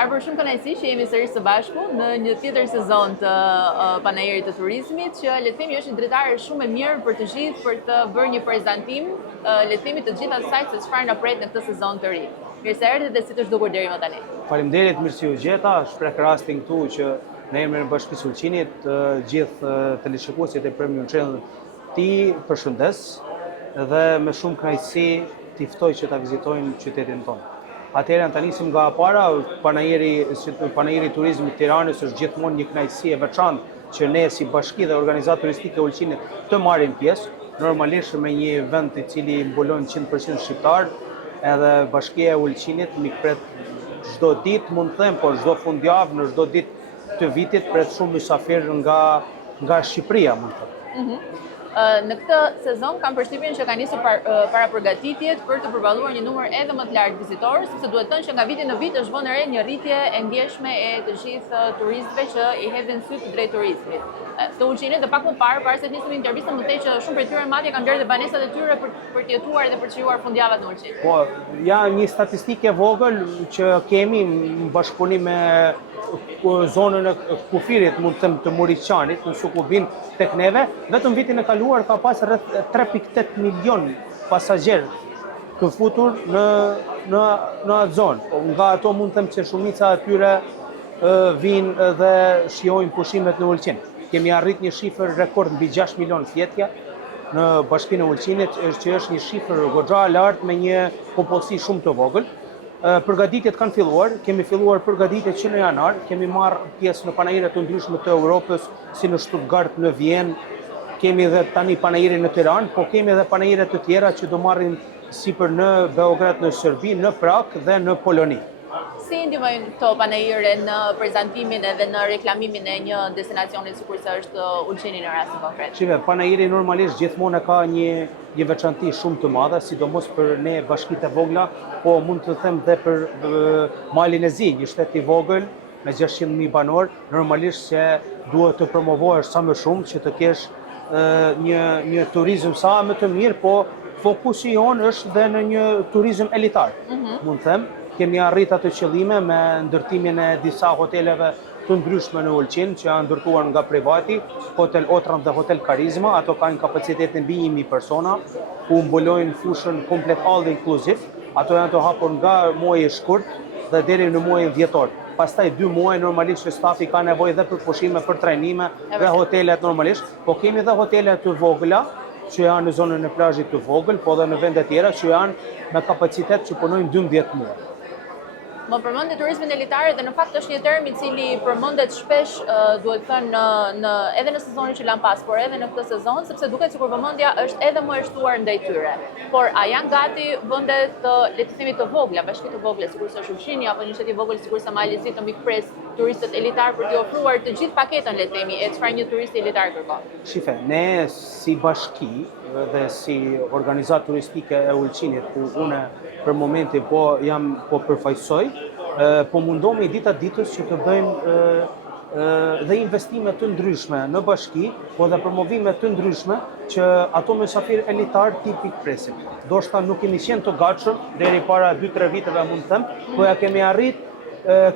Arbër shumë kënaqësi që jemi sërish së bashku në një tjetër sezon të Panajirit të Turizmit, që le të themi është një dritarë shumë e mirë për të gjithë për të bërë një prezantim, le të themi të gjithë asaj se çfarë na pret në këtë sezon të ri. Mirë se erdhët dhe si të zhdukur deri më tani. Faleminderit, mirë se u gjeta. Shpreh rastin këtu që në emrin e Bashkisë Ulqinit, të gjithë teleshikuesit e Premium Channel ti përshëndes dhe me shumë kënaqësi t'i ftoj që ta vizitojnë qytetin tonë. Atëherë ta nisim nga para, Panajiri i Turizmit Tiranës është gjithmonë një kënaqësi e veçantë që ne si bashki dhe organizatë turistike Ulqinit të marrim pjesë, normalisht me një vend i cili mbulon 100% shqiptar, edhe Bashkia e Ulqinit mikpret çdo ditë, mund të them, por çdo fundjavë, në çdo ditë të vitit pret shumë mysafir nga Shqipëria, mund të them. Në këtë sezon kam përshtypjen që ka nisur para përgatitjet për të përballuar një numër edhe më të lartë vizitorë, sepse duhet thënë që nga viti në vit është vënë re një rritje e ndjeshme e të gjithë turistëve që i hedhin sy të drejt turizmit. Të Ulqinit dhe pak më parë, para se të nisim intervistën, më tej që shumë prej tyre madje kanë blerë dhe banesat e tyre për të jetuar dhe për të shijuar fundjavat në Ulqin. Po, ja një statistikë e vogël që kemi në bashkëpunim me zonën e kufirit, mund të them, të Muriçanit, në Sukubin tek neve, vetëm vitin e kaluar ka pas rreth 3.8 milion pasagjerë të futur në atë zonë. Nga ato mund të them që shumica atyre vinë dhe shijojnë pushimet në Ulqin. Kemi arrit një shifër rekord mbi 6 milion fjetja në Bashkinë e Ulqinit, që është një shifër goxha lart me një popullsi shumë të vogël. Përgatitjet kanë filluar, kemi filluar përgatitjet që në janar, kemi marrë pjesë në panajire të ndryshme të Europës, si në Stuttgart, në Vjenë, kemi edhe tani panajire në Tiranë, po kemi edhe panajire të tjera që do marrin sipër në Beograd, në Serbi, në Prag dhe në Poloni. Si ndihmojnë këto panajire në prezantimin edhe në reklamimin e një destinacioni sikurse është Ulqini në rastin konkret? Shive, panajiri normalisht gjithmonë ka një veçanti shumë të madhe, sidomos për ne bashkitë e vogla, po mund të them dhe për Malin e Zi, një shtet i vogël me 600.000 banor, normalisht se duhet të promovohesh sa më shumë që të kesh një turizëm sa më të mirë, po fokusi jonë është dhe në një turizëm elitar, mund të them. Kemi arrit atë qëllime me ndërtimin e disa hoteleve të ndryshme në Ulqin, që janë ndërtuar nga privati, Hotel Otran dhe Hotel Karizma, ato kanë kapacitetin mbi 1000 persona, ku mbulojnë fushën komplet all inclusive, ato janë të hapur nga muaji i shkurt dhe deri në muajin dhjetor. Pastaj 2 muaj normalisht që stafi ka nevojë dhe për pushime, për trajnime dhe hotelet normalisht, po kemi dhe hotele të vogla që janë në zonën e plazhit të vogël, po dhe në vende tjera që janë me kapacitet që punojnë 12 muaj. Më përmendet turizmin elitar dhe në fakt është një term i cili përmendet shpesh, duhet thënë edhe në sezonin që lan pas, por edhe në këtë sezon, sepse duket sikur vëmendja është edhe më e shtuar ndaj tyre. Por a janë gati vendet le të themi të vogla, bashki të vogla, sikurse është Ulqini apo një shtet i vogël sikurse Mali i Zi të mikpres turistët elitar për t'i ofruar të gjithë paketën, le të themi, e çfarë një turist elitar kërkon? Shife, ne si bashki dhe si organizatë turistike e Ulqinit, ku une për momentin jam përfaqësoj, po mundohemi dita ditës që të bëjmë dhe investime të ndryshme në bashki, po dhe promovime të ndryshme që ato mysafir elitar tipik presim. Do shta nuk kemi qenë të gatshëm deri para 2-3 viteve mund të them, po ja kemi arrit,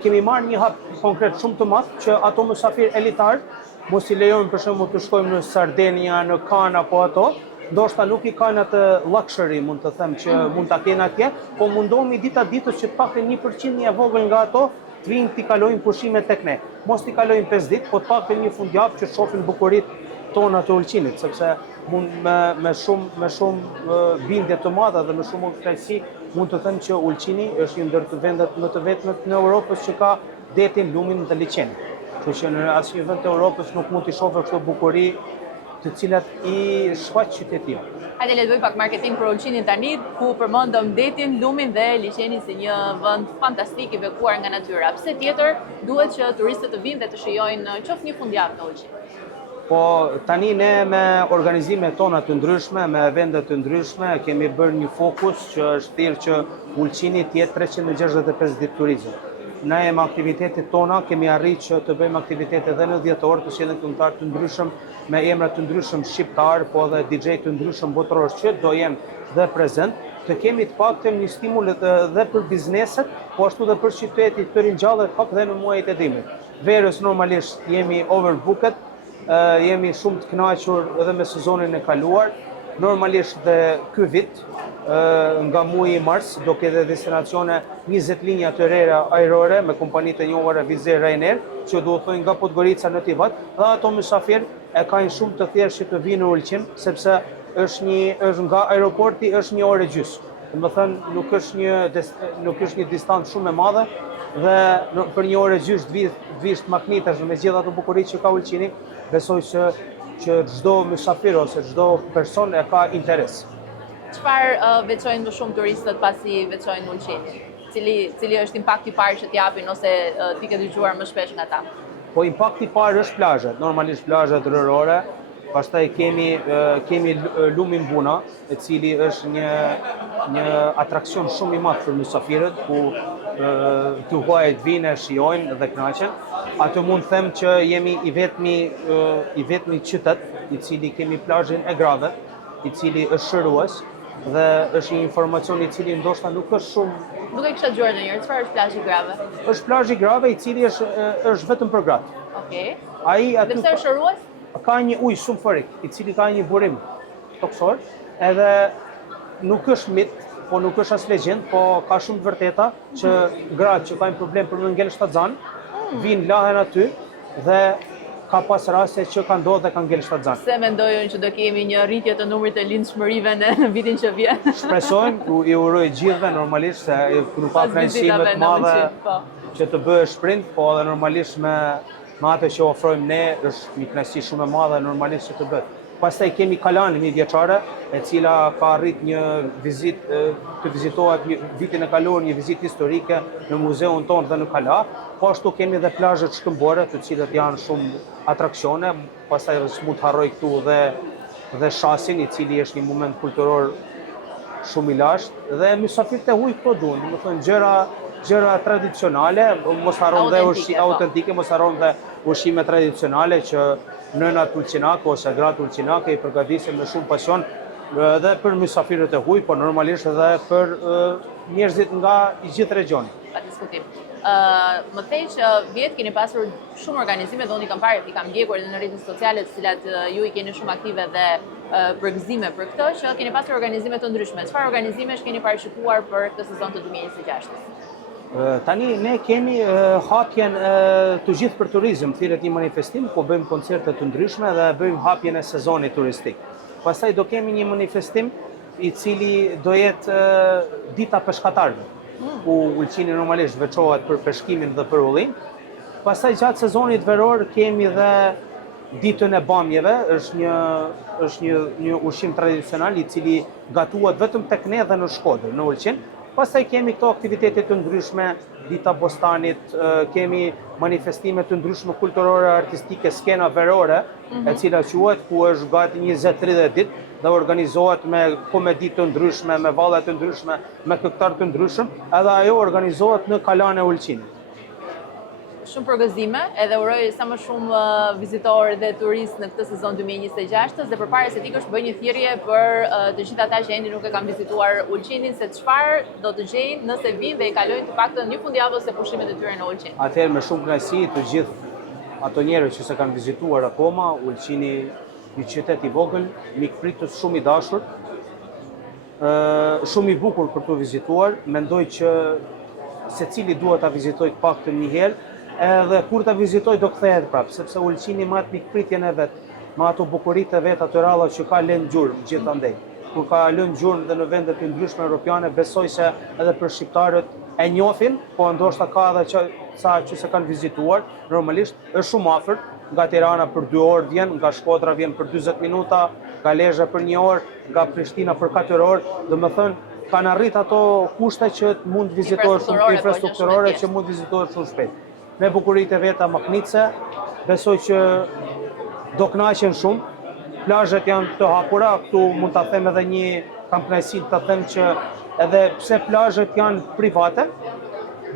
kemi marrë një hap konkret shumë të madh që ato mysafir elitar mos i lejojmë për shembull të shkojmë në Sardenia, në Cannes apo ato, ndoshta nuk i kanë atë luxury, mund të them, që mund ta kenë atje, po mundohemi dita ditës që të paktën 1% e vogël nga ato të vinë t'i kalojnë pushime tek ne. Mos t'i kalojnë 5 ditë, po të paktën një fundjavë që shohin bukuritë tona të Ulqinit, sepse mund me shumë bindje të madhe dhe me shumë kënaqësi mund të them që Ulqini është një ndër vendet më të vetmet në Europës që ka detin, lumin dhe liçenin. Kështu që në asnjë vend të Europës nuk mund t'i shohë këto bukuri të cilat i shfaq qytetin. Hajde le të bëj pak marketing për Ulqinin tani, ku përmendëm detin, lumin dhe liçenin si një vend fantastik i bekuar nga natyra. Pse tjetër duhet që turistët të vinë dhe të shijojnë qoftë një fundjavë në Ulqin? Po tani ne me organizimet tona të ndryshme, me evente të ndryshme, kemi bërë një fokus që është thirrë që Ulqini të jetë 365 ditë turizëm. Ne me aktivitetet tona kemi arrit që të bëjmë aktivitete edhe në dhjetor, të sjellin këngëtar të ndryshëm me emra të ndryshëm shqiptar, po edhe DJ të ndryshëm botëror që do jenë dhe prezent. të kemi të paktën një stimul dhe për bizneset, po ashtu dhe për qytetit të rinjallë pak dhe në muajit e dimrit. Verës normalisht jemi overbooked, jemi shumë të kënaqur edhe me sezonin e kaluar. Normalisht dhe ky vit, nga muaji mars, do ketë destinacione 20 linja të rera ajrore me kompanitë e njohura Wizz Air, Ryanair, që do të thojnë nga Podgorica në Tivat, dhe ato mysafir e kanë shumë të thjeshtë që të vinë në Ulqin, sepse është nga aeroporti është 1 orë e gjys. Domethënë nuk është një distancë shumë e madhe dhe për 1 orë e gjys të vish makinitash me gjithë ato bukuritë që ka Ulqini, besoj që çdo mysafir ose çdo person e ka interes. Çfarë veçojnë më shumë turistët pasi veçojnë Ulqinin? Cili është impakti i parë që t'japin ose ti ke dëgjuar më shpesh nga ta? Po impakti i parë është plazhet, normalisht plazhet rërore. Pastaj kemi lumin Buna, e cili është një atraksion shumë i madh për mysafirët, ku të huajt vinë, shijojnë dhe kënaqen. Atë mund të them që jemi i vetmi qytet i cili kemi plazhin e Grave, i cili është shërues dhe është një informacion i cili ndoshta nuk është shumë. Nuk e kisha dëgjuar ndonjëherë, çfarë është plazhi Grave? Është plazhi Grave i cili është vetëm për gratë. Okej. Ai aty Dhe pse është shërues? Ka një ujë shumë fërik, i cili ka një burim toksor, edhe nuk është mit, po nuk është as legjend, po ka shumë të vërteta që gratë që kanë problem për më ngel shtatzan, vinë lahen aty dhe ka pas raste që kanë ndodhur dhe kanë ngel shtatzan. Se mendojnë që do kemi një rritje të numrit të lindshmërive në vitin që vjen. Shpresojmë, i uroj gjithëve normalisht se nuk ka kënaqësime të madhe që të bëhe sprint, po edhe normalisht me atë që ofrojmë ne është një kënaqësi shumë e madhe normalisht që të bëhet. Pastaj kemi Kalan, një vjeçare, e cila ka arrit një vizitë të vizitohet vitin e kaluar, një vizitë historike në muzeun tonë dhe në Kala. Po ashtu kemi edhe plazhet shkëmbore, të cilët janë shumë atraksione. Pastaj s'mund të harroj këtu dhe Shasin, i cili është një moment kulturor shumë i lashtë, dhe mysafirët e huaj këto duan, domethënë gjëra tradicionale, mos harron dhe autentike, mos harron dhe ushqime tradicionale që nënat ulqinake ose gratë ulqinake i përgatisin me shumë pasion edhe për mysafirët e huaj, por normalisht edhe për njerëzit nga i gjithë regioni. Pa diskutim. Më thej që vjet keni pasur shumë organizime dhe unë i kam ndjekur edhe në rrjetet sociale, të cilat ju i keni shumë aktive dhe përgëzime për këtë, që keni pasur organizime të ndryshme. Çfarë organizimesh keni parashikuar për këtë sezon të 2026? Tani ne kemi hapjen të gjithë për turizëm, thirret një manifestim, po bëjmë koncerte të ndryshme dhe bëjmë hapjen e sezonit turistik. Pastaj do kemi një manifestim i cili do jetë dita peshkatarëve, ku Ulqini normalisht veçohet për peshkimin dhe për ullim. Pastaj gjatë sezonit veror kemi dhe ditën e bamjeve, është një ushqim tradicional i cili gatuhet vetëm tek ne dhe në Shkodër, në Ulqin. Pastaj kemi këto aktivitete të ndryshme, dita bostanit, kemi manifestime të ndryshme kulturore, artistike, skena verore, e cila quhet, ku është gati 20-30 ditë dhe organizohet me komedi të ndryshme, me valle të ndryshme, me këngëtar të ndryshëm, edhe ajo organizohet në Kalan e Ulqinit. Shumë përgëzime, edhe uroj sa më shumë vizitorë dhe turistë në këtë sezon 2026, dhe përpara se t'ikësh bëj një thirrje për të gjithë ata që ende nuk e kanë vizituar Ulqinin, se çfarë do të gjejnë nëse vinë dhe i kalojnë të paktën një fundjavë ose pushimet e tyre në Ulqin. Atëherë me shumë kënaqësi të gjithë ato njerëz që s'e kanë vizituar akoma, Ulqini një qytet i vogël, mikpritës shumë i dashur, shumë i bukur për të vizituar. Mendoj që secili duhet ta vizitojë të paktën një herë, edhe kur ta vizitoj do kthehet prapë, sepse Ulqini me atë mikpritjen e vet, me ato bukuritë e vet, ato ralla që ka lënë gjurmë gjithandej. Kur ka lënë gjurmë dhe në vende të ndryshme europiane, besoj se edhe për shqiptarët e njohin, po ndoshta ka edhe sa që se kanë vizituar. Normalisht është shumë afër, nga Tirana për 2 orë vjen, nga Shkodra vjen për 40 minuta, nga Lezhë për 1 orë, nga Prishtina për 4 orë, domethënë kanë arrit ato kushte që mund vizitohet shumë infrastrukturore që mund vizitohet shumë shpejt. Me bukuritë e veta maknice, besoj që do kënaqen shumë. Plazhet janë të hapura, këtu mund ta them edhe një kënaqësi ta them që edhe pse plazhet janë private,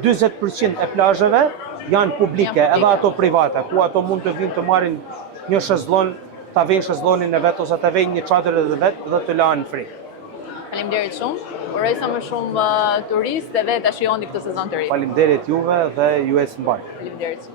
40% e plazheve janë publike, edhe ato private, ku ato mund të vinë të marrin një shezllon, ta vënë shezllonin e vet ose ta vënë një çadër edhe vet dhe të lahen free. Faleminderit shumë. Uroj sa më shumë turistë edhe ta shijoni këtë sezon të ri. Faleminderit juve dhe ju e së mbar. Faleminderit.